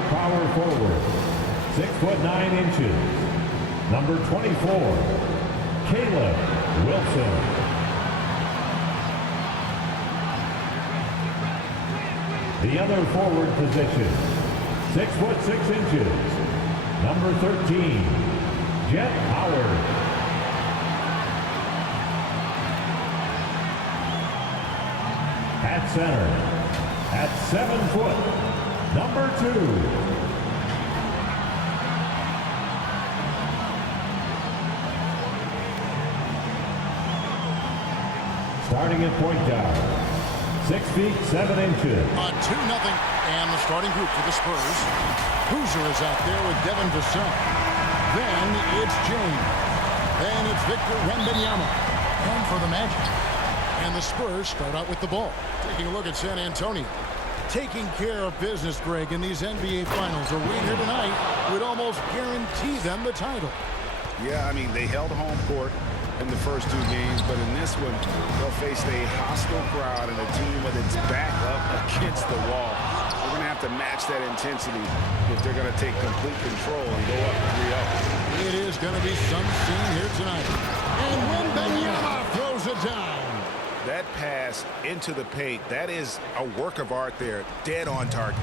at power forward, 6'9", number 24, Caleb Wilson. The other forward position, 6'6", number 13, Jet Howard. At center, at 7 foot, number 2. Starting at point guard, 6 feet 7 inches. 2-0, and the starting group for the Spurs. Boozer is out there with Devin Vassell. Then it's James. Then it's Victor Wembanyama. And for the Magic. And the Spurs start out with the ball. Taking a look at San Antonio. Taking care of business, Greg, in these NBA Finals. A win here tonight would almost guarantee them the title. Yeah, I mean, they held home court in the first 2 games, but in this one, they'll face a hostile crowd and a team with its back up against the wall. They're going to have to match that intensity if they're going to take complete control and go up 3-0. It is going to be some scene here tonight. And Wembanyama throws it down. That pass into the paint, that is a work of art there. Dead on target.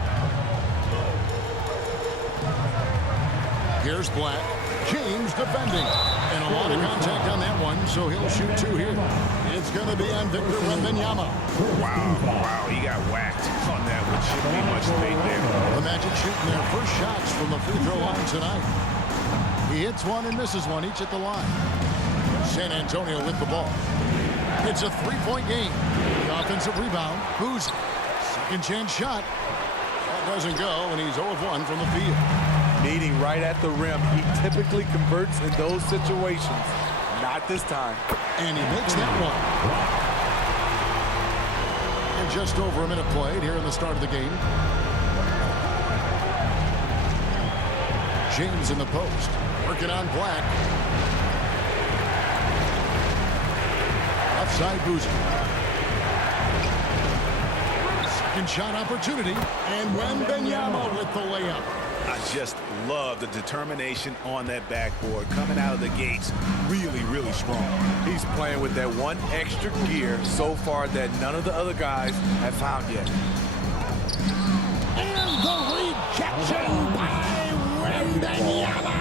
Here's Black. James defending. And a lot of contact on that one, so he'll shoot 2 here. It's going to be on Victor Wembanyama. Wow, he got whacked on that one. Shouldn't be much debate there. The Magic shooting their first shots from the free throw line tonight. He hits one and misses one, each at the line. San Antonio with the ball. It's a 3-point game. The offensive rebound. Boozer. Second chance shot. That doesn't go, and he's 0 of 1 from the field. Meeting right at the rim. He typically converts in those situations. Not this time. And he makes that one. And just over a minute played here in the start of the game. James in the post. Working on Black. Outside Boozer. Second shot opportunity. And Wembanyama with the layup. I just love the determination on that backboard. Coming out of the gates really, really strong. He's playing with that one extra gear so far that none of the other guys have found yet. And the rejection by Wembanyama.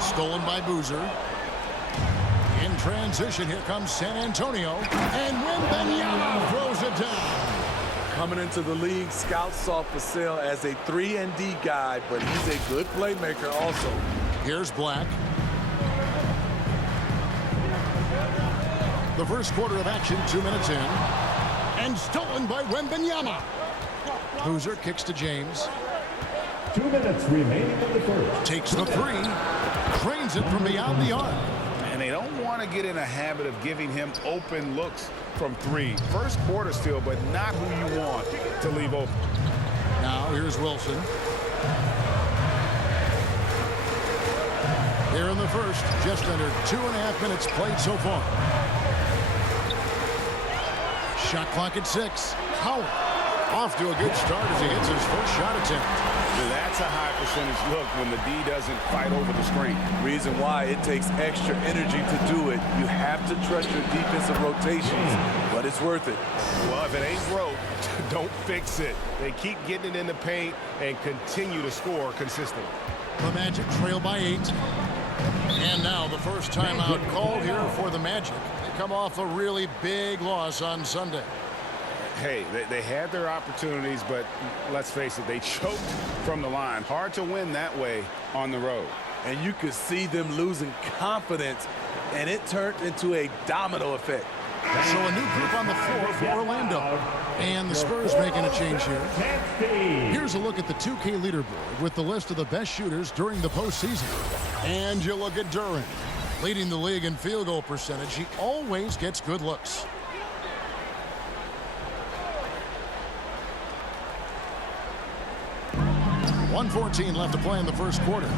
Stolen by Boozer. In transition, here comes San Antonio. And Wembanyama throws it down. Coming into the league, scouts saw Vassell as a 3-and-D guy, but he's a good playmaker also. Here's Black. The first quarter of action, 2 minutes in. And stolen by Wembanyama. Boozer kicks to James. 2 minutes remaining in the first. Takes the 3. Trains it from beyond the arc. And they don't want to get in a habit of giving him open looks from 3. First quarter still, but not who you want to leave open. Now here's Wilson. Here in the first, just under 2.5 minutes played so far. Shot clock at 6. Howard off to a good start as he hits his first shot attempt. That's a high percentage look when the D doesn't fight over the screen. Reason why it takes extra energy to do it. You have to trust your defensive rotations, but it's worth it. Well, if it ain't broke, don't fix it. They keep getting it in the paint and continue to score consistently. The Magic trail by 8. And now the first timeout called here for the Magic. They come off a really big loss on Sunday. Hey, they had their opportunities, but let's face it, they choked from the line. Hard to win that way on the road. And you could see them losing confidence, and it turned into a domino effect. So a new group on the floor for Orlando. And the Spurs making a change here. Here's a look at the 2K leaderboard with the list of the best shooters during the postseason. And you look at Duran, leading the league in field goal percentage. He always gets good looks. 1:14 left to play in the first quarter.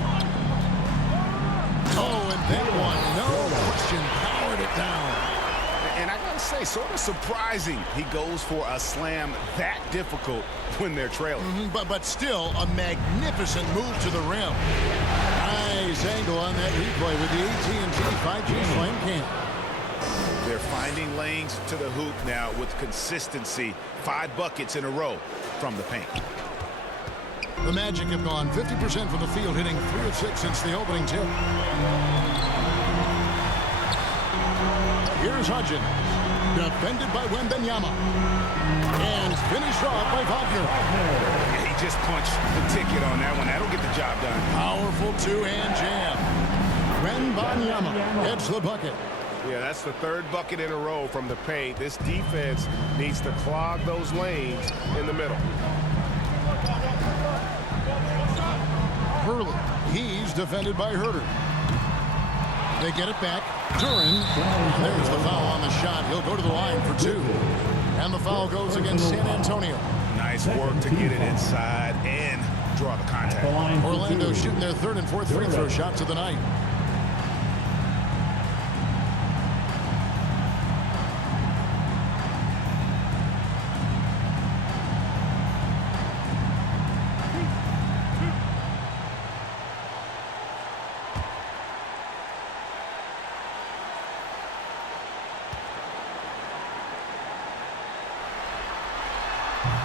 Oh, and that one, no question, powered it down. And I got to say, sort of surprising he goes for a slam that difficult when they're trailing. But still, a magnificent move to the rim. Nice angle on that replay with the AT&T 5G Slam Cam. They're finding lanes to the hoop now with consistency. 5 buckets in a row from the paint. The Magic have gone 50% from the field, hitting 3 of 6 since the opening tip. Here's Hudgens, defended by Wembanyama, and finished off by Wagner. Yeah, he just punched the ticket on that one. That'll get the job done. Powerful two-hand jam. Wembanyama gets the bucket. Yeah, that's the 3rd bucket in a row from the paint. This defense needs to clog those lanes in the middle. Hurley, he's defended by Herter. They get it back. Duran, there's the foul on the shot. He'll go to the line for 2. And the foul goes against San Antonio. Nice work to get it inside and draw the contact. Orlando shooting their 3rd and 4th free throw shots of the night.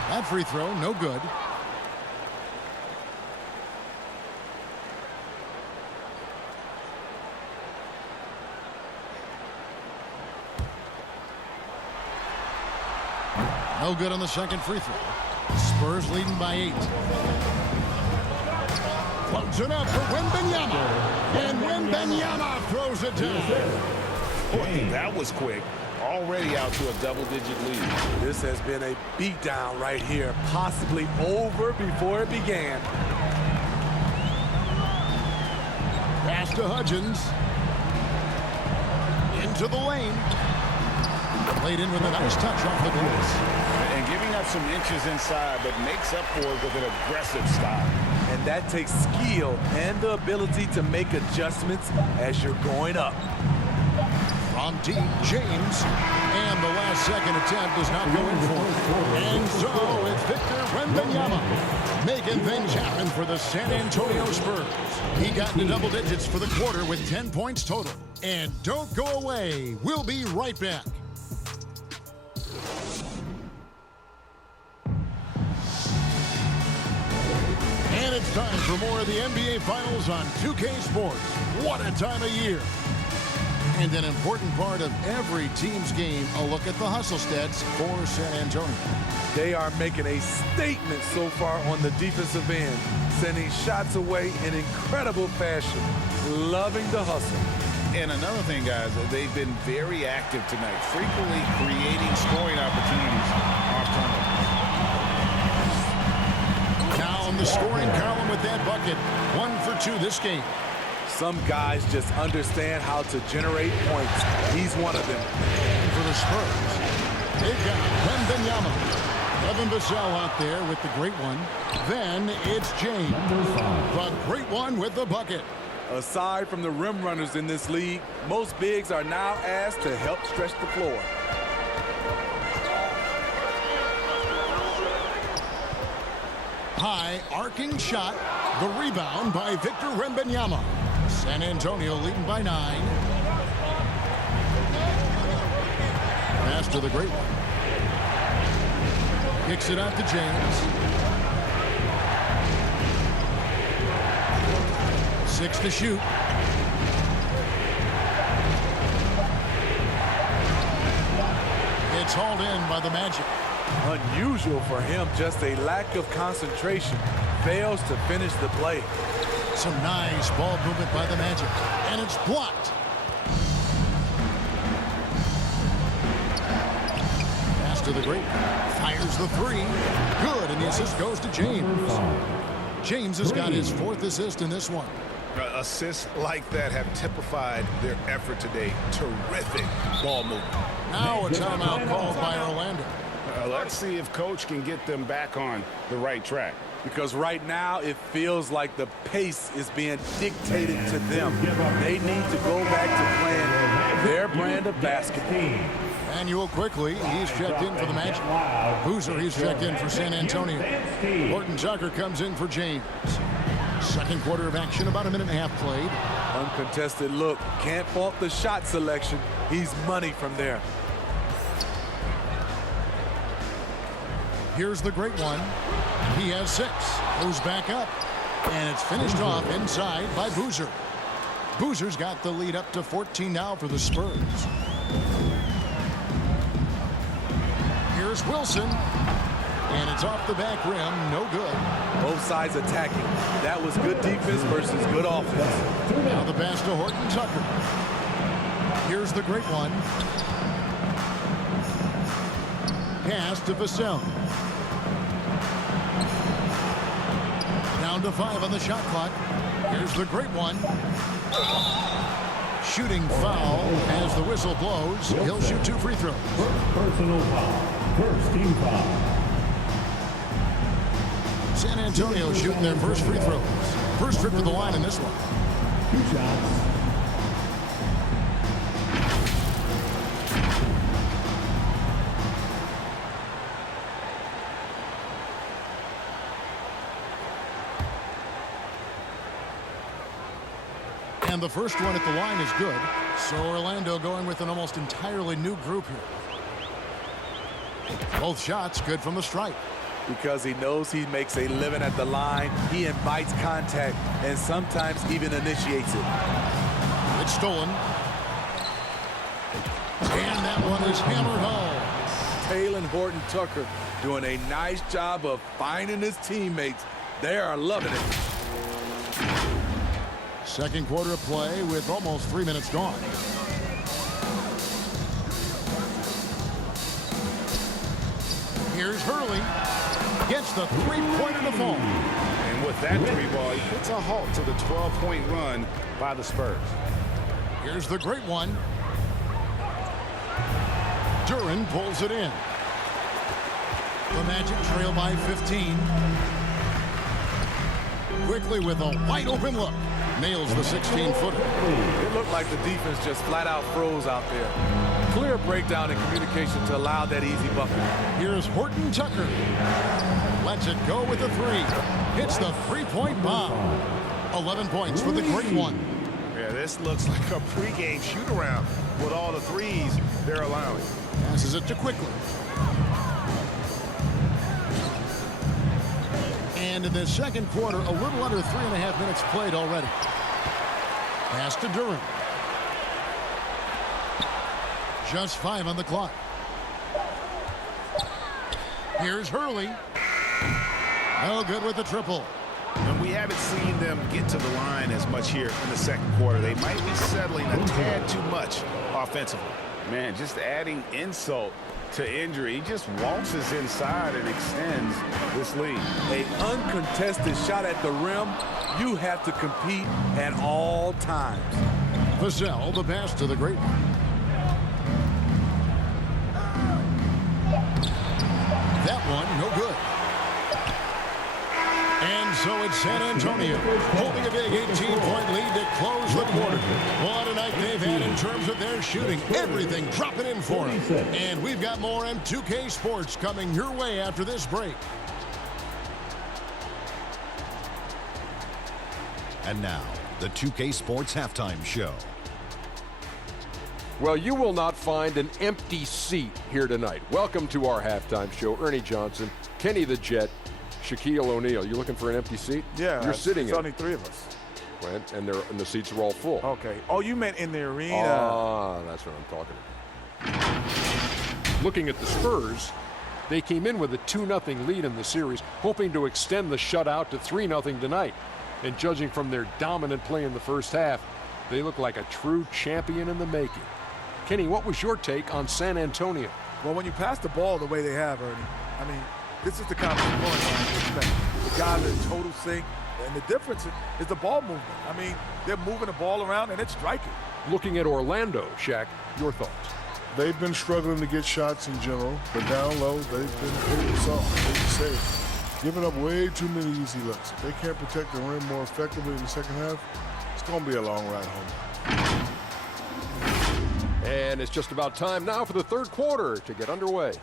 That free throw, no good. No good on the second free throw. Spurs leading by 8. Floats it up for Wembanyama. And Wembanyama throws it down. Boy, that was quick. Already out to a double-digit lead. This has been a beatdown right here, possibly over before it began. Pass to Hudgens. Into the lane. Played in with a nice touch off the glass. And giving up some inches inside, but makes up for it with an aggressive style. And that takes skill and the ability to make adjustments as you're going up. From deep, James, and the last second attempt does not go in for him. And so it's Victor Wembanyama making things happen for the San Antonio Spurs. He got into double digits for the quarter with 10 points total. And don't go away. We'll be right back. And it's time for more of the NBA Finals on 2K Sports. What a time of year. And an important part of every team's game, a look at the hustle stats for San Antonio. They are making a statement so far on the defensive end, sending shots away in incredible fashion, loving the hustle. And another thing, guys, they've been very active tonight, frequently creating scoring opportunities off turnover. Now in the scoring column with that bucket, 1 for 2 this game. Some guys just understand how to generate points. He's one of them. For the Spurs, they've got Wembanyama. Evan Vassell out there with the great one. Then it's James. The great one with the bucket. Aside from the rim runners in this league, most bigs are now asked to help stretch the floor. High arcing shot. The rebound by Victor Wembanyama. San Antonio leading by 9. Pass to the great one. Kicks it out to James. 6 to shoot. It's hauled in by the Magic. Unusual for him, just a lack of concentration. Fails to finish the play. Some nice ball movement by the Magic. And it's blocked. Pass to the great. Fires the 3. Good, and the assist goes to James. James has got his 4th assist in this one. Assists like that have typified their effort today. Terrific ball movement. Now a timeout called by Orlando. Let's see if Coach can get them back on the right track. because right now it feels like the pace is being dictated to them. They need to go back to playing their brand of basketball. Manuel quickly, he's checked in for the Magic. Boozer, he's checked in for San Antonio. Horton Tucker comes in for James. Second quarter of action, about a minute and a half played. Uncontested look. Can't fault the shot selection. He's money from there. Here's the great one. He has 6. Goes back up. And it's finished off inside by Boozer. Boozer's got the lead up to 14 now for the Spurs. Here's Wilson. And it's off the back rim. No good. Both sides attacking. That was good defense versus good offense. Now the pass to Horton Tucker. Here's the great one. Pass to Vassell. Down to 5 on the shot clock. Here's the great one. Shooting foul as the whistle blows. He'll shoot 2 free throws. Personal foul. First team foul. San Antonio shooting their first free throws. First trip to the line in this one. 2 shots. And the first one at the line is good. So Orlando going with an almost entirely new group here. Both shots good from the stripe. Because he knows he makes a living at the line, he invites contact and sometimes even initiates it. It's stolen. And that one is hammered home. Taylor and Horton Tucker doing a nice job of finding his teammates. They are loving it. Second quarter of play with almost 3 minutes gone. Here's Hurley. Gets the three-pointer to fall. And with that 3-ball, he puts a halt to the 12-point run by the Spurs. Here's the great one. Duran pulls it in. The Magic trail by 15. Quickly with a wide-open look. Nails the 16-footer. It looked like the defense just flat out froze out there. Clear breakdown in communication to allow that easy bucket. Here's Horton Tucker. Lets it go with the 3. Hits the 3-point bomb. 11 points for the great one. Yeah, this looks like a pregame shoot-around with all the threes they're allowing. Passes it to Quickly. And in the second quarter, a little under 3.5 minutes played already. Pass to Duran. Just 5 on the clock. Here's Hurley. No good with the triple. And we haven't seen them get to the line as much here in the second quarter. They might be settling a tad too much offensively. Man, just adding insult to injury. He just waltzes inside and extends this lead. An uncontested shot at the rim. You have to compete at all times. Vassell, the pass to the great one. That one, no good. And so it's San Antonio holding a big 18-point lead to close the quarter. What a night they've had in terms of their shooting. Everything dropping in for them. And we've got more M2K Sports coming your way after this break. And now, the 2K Sports Halftime Show. Well, you will not find an empty seat here tonight. Welcome to our halftime show. Ernie Johnson, Kenny the Jet, Shaquille O'Neal. You looking for an empty seat? Yeah, you're sitting there's in. only 3 of us. And the seats are all full. Okay. Oh, you meant in the arena. Ah, that's what I'm talking about. Looking at the Spurs, they came in with a 2-0 lead in the series, hoping to extend the shutout to 3-0 tonight. And judging from their dominant play in the first half, they look like a true champion in the making. Kenny, what was your take on San Antonio? Well, when you pass the ball the way they have, Ernie, I mean, this is the kind of scoring line you expect. The guys are in total sync, and the difference is the ball movement. I mean, they're moving the ball around, and it's striking. Looking at Orlando, Shaq, your thoughts? They've been struggling to get shots in general, but down low, they've been pretty soft, as you say. giving up way too many easy looks. If they can't protect the rim more effectively in the second half, it's going to be a long ride home. And it's just about time now for the third quarter to get underway.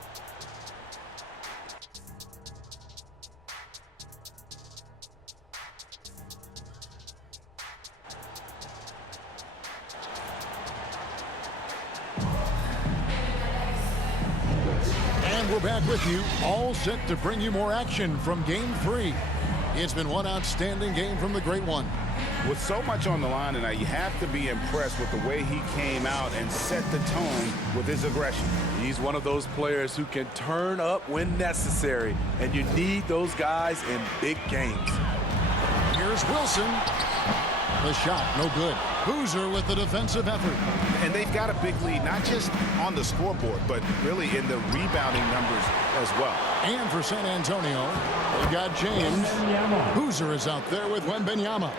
And we're back with you, all set to bring you more action from Game 3. It's been one outstanding game from the Great One. With so much on the line tonight, you have to be impressed with the way he came out and set the tone with his aggression. He's one of those players who can turn up when necessary, and you need those guys in big games. Here's Wilson. The shot, no good. Boozer with the defensive effort. And they've got a big lead, not just on the scoreboard, but really in the rebounding numbers as well. And for San Antonio, they've got James. Boozer is out there with Wembanyama.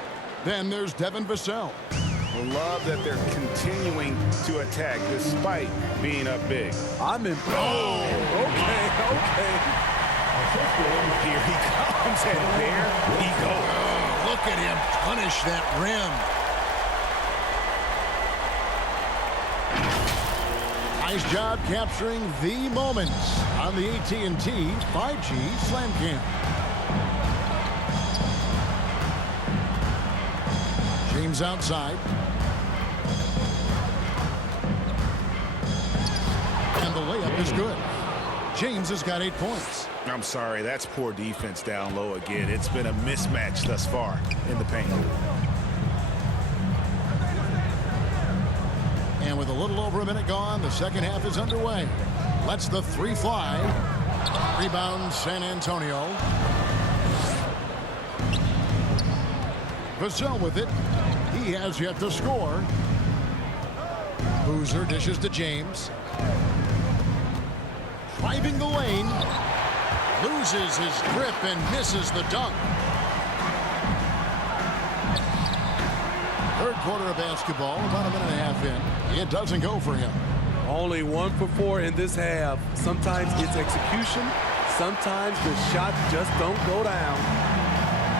Then there's Devin Vassell. I love that they're continuing to attack despite being up big. I'm in. Oh, okay. Here he comes, and there he goes. Oh, look at him punish that rim. Nice job capturing the moments on the AT&T 5G Slam Cam. James outside. And the layup is good. James has got 8 points. I'm sorry, that's poor defense down low again. It's been a mismatch thus far in the paint. And with a little over a minute gone, the second half is underway. Lets the three fly. Rebound San Antonio. Vassell with it. He has yet to score. Boozer dishes to James. Driving the lane. Loses his grip and misses the dunk. Third quarter of basketball, about a minute and a half in. It doesn't go for him. Only 1 for 4 in this half. Sometimes it's execution. Sometimes the shots just don't go down.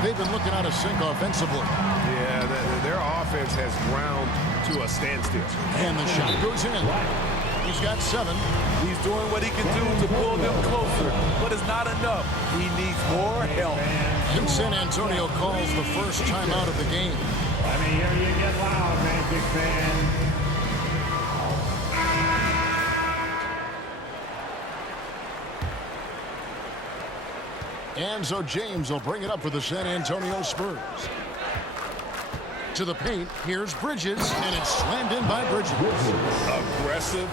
They've been looking out of sync offensively. Yeah, their offense has ground to a standstill. And the shot goes in. He's got 7. He's doing what he can do to pull them closer, but it's not enough. He needs more help. And San Antonio calls the first timeout of the game. Let me hear you get loud, Magic fan. And so James will bring it up for the San Antonio Spurs. To the paint, here's Bridges, and it's slammed in by Bridges. Aggressive,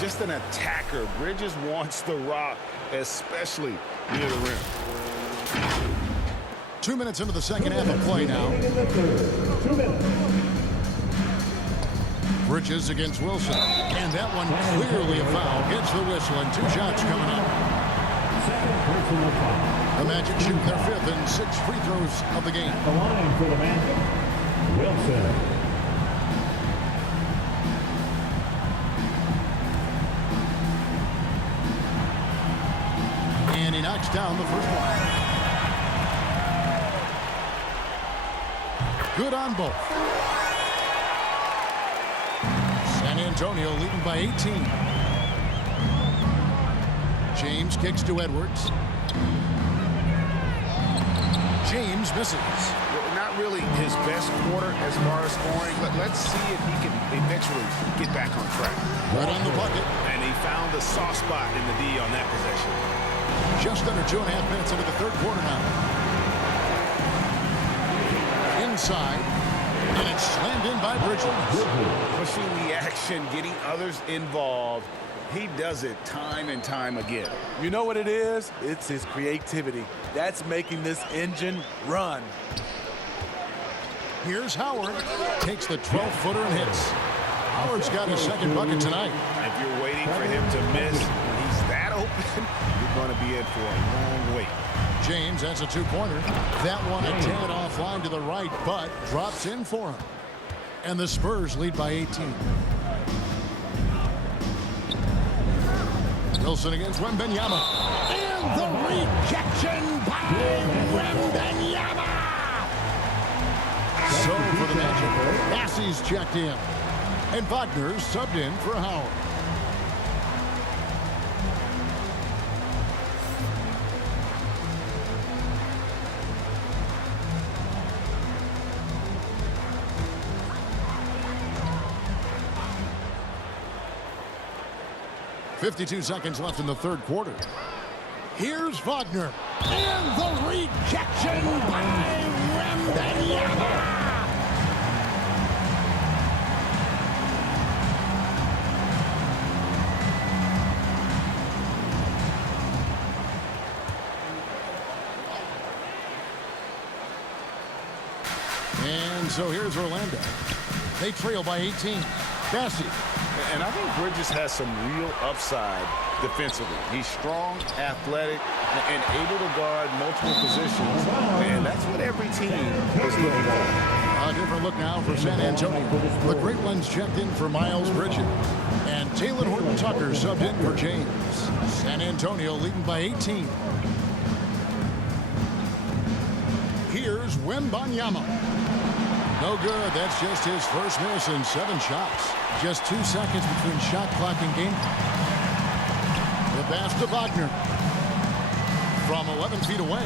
just an attacker. Bridges wants the rock, especially near the rim. 2 minutes into the second half of play now. 2 minutes. Bridges against Wilson. And that one clearly a foul. Gets the whistle, and 2 shots coming up. The Magic shoot their 5th and 6 free throws of the game. The line for the Magic, Wilson. And he knocks down the first one. Good on both. San Antonio leading by 18. James kicks to Edwards. James misses. Not really his best quarter as far as scoring, but let's see if he can eventually get back on track. Right on the bucket. And he found the soft spot in the D on that possession. Just under 2.5 minutes into the third quarter now. Inside. And it's slammed in by Bridges. Pushing the action, getting others involved. He does it time and time again. You know what it is? It's his creativity. That's making this engine run. Here's Howard. Takes the 12-footer and hits. Howard's got his second bucket tonight. If you're waiting for him to miss, when he's that open, you're going to be in for a long wait. James has a 2-pointer. That one a tad offline to the right, but drops in for him. And the Spurs lead by 18. Wilson against Wembanyama. And And the rejection by Wembanyama. So for the Magic, Bassey's checked in. And Wagner's subbed in for Howard. .52 seconds left in the third quarter. Here's Wagner. And the rejection by Wembanyama. And so here's Orlando. They trail by 18. Bassey. And I think Bridges has some real upside defensively. He's strong, athletic, and able to guard multiple positions. And that's what every team is looking for. A different look now for San Antonio. The great ones checked in for Miles Bridges. And Taylor Horton-Tucker subbed in for James. San Antonio leading by 18. Here's Wembanyama. No good. That's just his first miss in 7 shots. Just 2 seconds between shot clock and game clock. The pass to Wagner. From 11 feet away.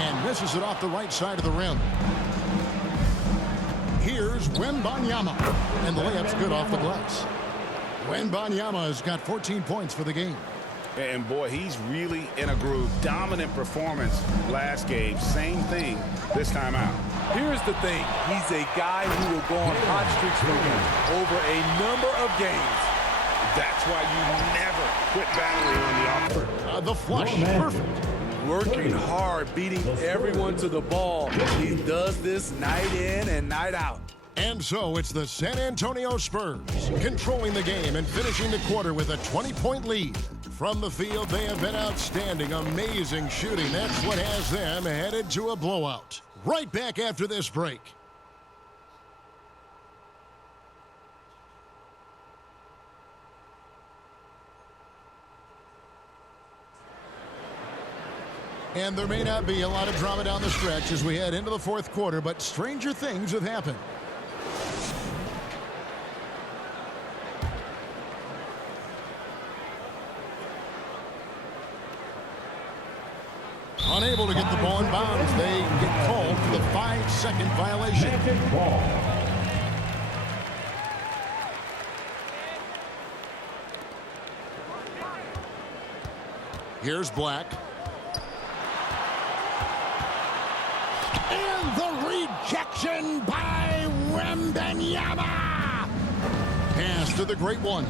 And misses it off the right side of the rim. Here's Wembanyama. And the layup's good off the glass. Wembanyama has got 14 points for the game. And boy, he's really in a groove. Dominant performance last game. Same thing this time out. Here's the thing. He's a guy who will go on hot streaks for you over a number of games. That's why you never quit battling on the offense. The flush, perfect. Working hard, beating everyone to the ball. He does this night in and night out. And so it's the San Antonio Spurs controlling the game and finishing the quarter with a 20-point lead. From the field, they have been outstanding, amazing shooting. That's what has them headed to a blowout. Right back after this break. And there may not be a lot of drama down the stretch as we head into the fourth quarter, but stranger things have happened. Unable to get the ball in bounds. They get called for the 5-second violation. Second ball. Here's Black. And the rejection by Wembanyama. Pass to the great one.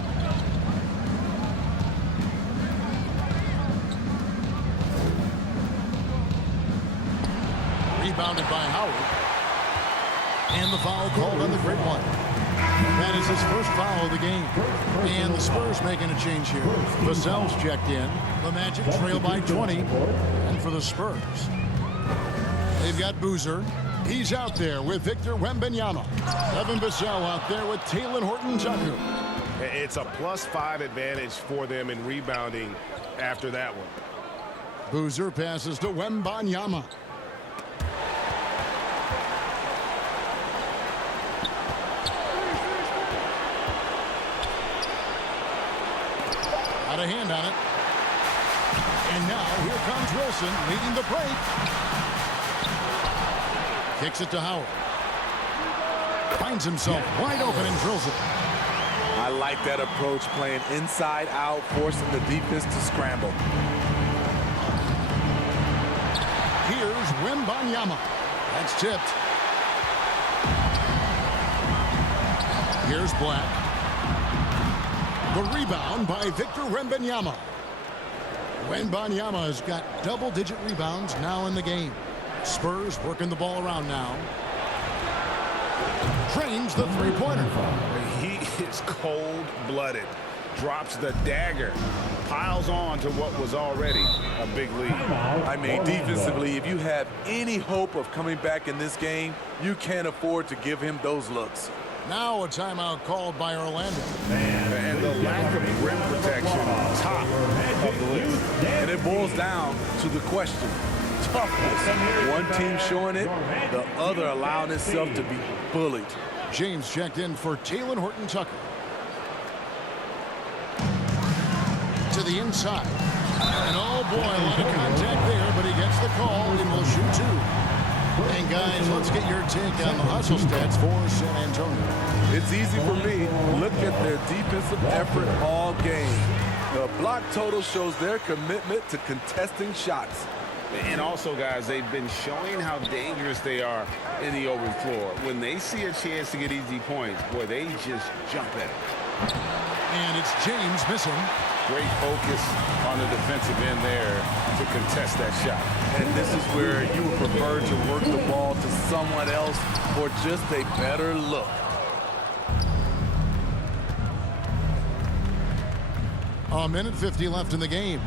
Rebounded by Howard. And the foul called on the great one. That is his first foul of the game. And the Spurs making a change here. Vassell's checked in. The Magic trail by 20. And for the Spurs, they've got Boozer. He's out there with Victor Wembanyama. Evan Vassell out there with Taylor Horton-Tucker. It's a +5 advantage for them in rebounding after that one. Boozer passes to Wembanyama. Got a hand on it. And now here comes Wilson leading the break. Kicks it to Howard. Finds himself wide open and drills it. I like that approach, playing inside out, forcing the defense to scramble. Here's Wembanyama. That's tipped. Here's Black. The rebound by Victor Wembanyama. Wembanyama has got double-digit rebounds now in the game. Spurs working the ball around now. Trains the three-pointer. He is cold-blooded. Drops the dagger. Piles on to what was already a big lead. I mean, defensively, if you have any hope of coming back in this game, you can't afford to give him those looks. Now a timeout called by Orlando. And the lack of rim protection, top of the list. And it boils down to the question. Toughness. One team showing it, the other allowing itself to be bullied. James checked in for Taylor Horton-Tucker. To the inside. And oh boy, a lot of contact there, but he gets the call and will shoot two. And guys, let's get your take on the hustle stats for San Antonio. It's easy for me. Look at their defensive effort all game. The block total shows their commitment to contesting shots. And also, guys, they've been showing how dangerous they are in the open floor. When they see a chance to get easy points, boy, they just jump at it. And it's James missing. Great focus on the defensive end there to contest that shot. And this is where you would prefer to work the ball to someone else for just a better look. A minute 50 left in the game.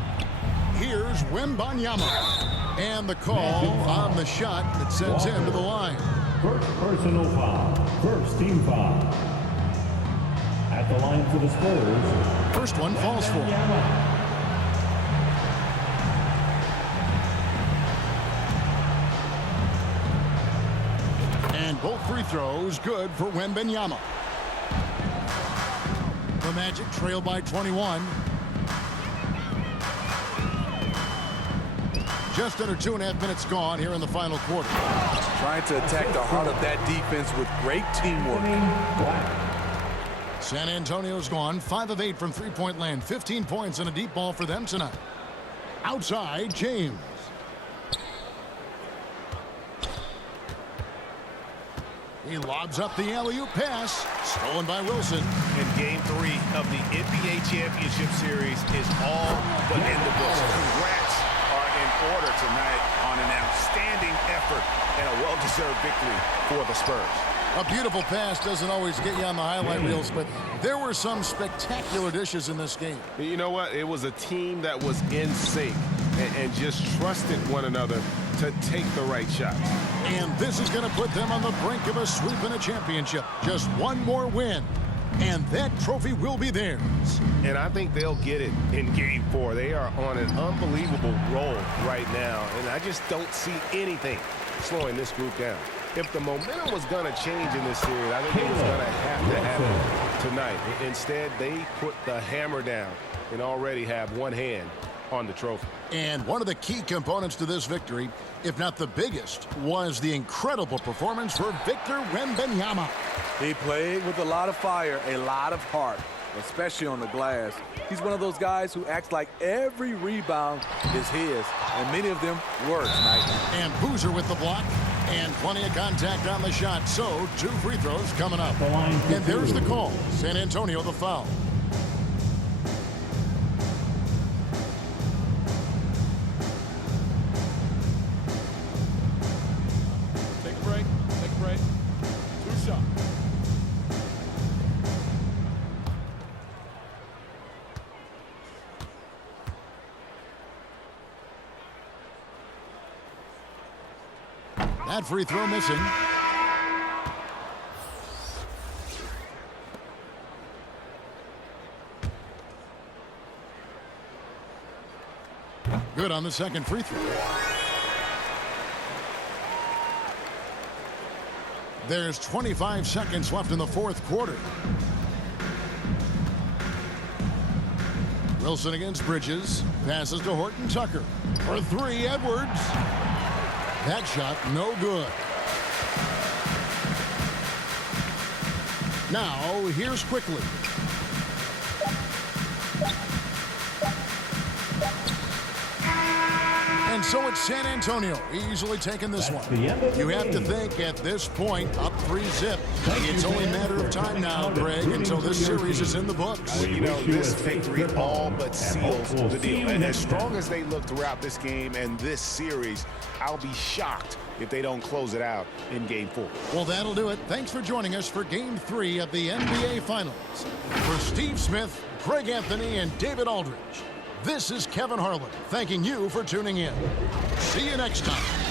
Here's Wembanyama. And the call on the shot that sends him to the line. First personal foul. First team foul. At the line for the Spurs. First one falls for him. And both free throws good for Wembanyama. The Magic trail by 21. Just under 2.5 minutes gone here in the final quarter. Trying to attack the heart of that defense with great teamwork. San Antonio's gone 5 of 8 from three-point land. 15 points and a deep ball for them tonight. Outside, James. He lobs up the alley-oop pass. Stolen by Wilson. And game 3 of the NBA Championship Series is all but in the books. Congrats are in order tonight on an outstanding effort and a well-deserved victory for the Spurs. A beautiful pass doesn't always get you on the highlight reels, but there were some spectacular dishes in this game. You know what? It was a team that was in sync and just trusted one another to take the right shots. And this is going to put them on the brink of a sweep in a championship. Just one more win, and that trophy will be theirs. And I think they'll get it in game 4. They are on an unbelievable roll right now, and I just don't see anything slowing this group down. If the momentum was going to change in this series, I think it was going to have to happen tonight. Instead, they put the hammer down and already have one hand on the trophy. And one of the key components to this victory, if not the biggest, was the incredible performance for Victor Wembanyama. He played with a lot of fire, a lot of heart, especially on the glass. He's one of those guys who acts like every rebound is his, and many of them were tonight. And Boozer with the block. And plenty of contact on the shot, so 2 free throws coming up. And there's the call. San Antonio the foul. Take a break. Take a break. 2 shots. That free throw missing. Good on the second free throw. There's 25 seconds left in the fourth quarter. Wilson against Bridges. Passes to Horton-Tucker. For 3, Edwards. That shot, no good. Now, here's Quickly. And so it's San Antonio easily taking this one. You have to think at this point, up 3-0. It's only a matter of time now, Greg, until this series is in the books. Well, you know, this victory all but seals the deal. And as strong as they look throughout this game and this series, I'll be shocked if they don't close it out in game 4. Well, that'll do it. Thanks for joining us for game 3 of the NBA Finals. For Steve Smith, Greg Anthony, and David Aldridge, this is Kevin Harlan thanking you for tuning in. See you next time.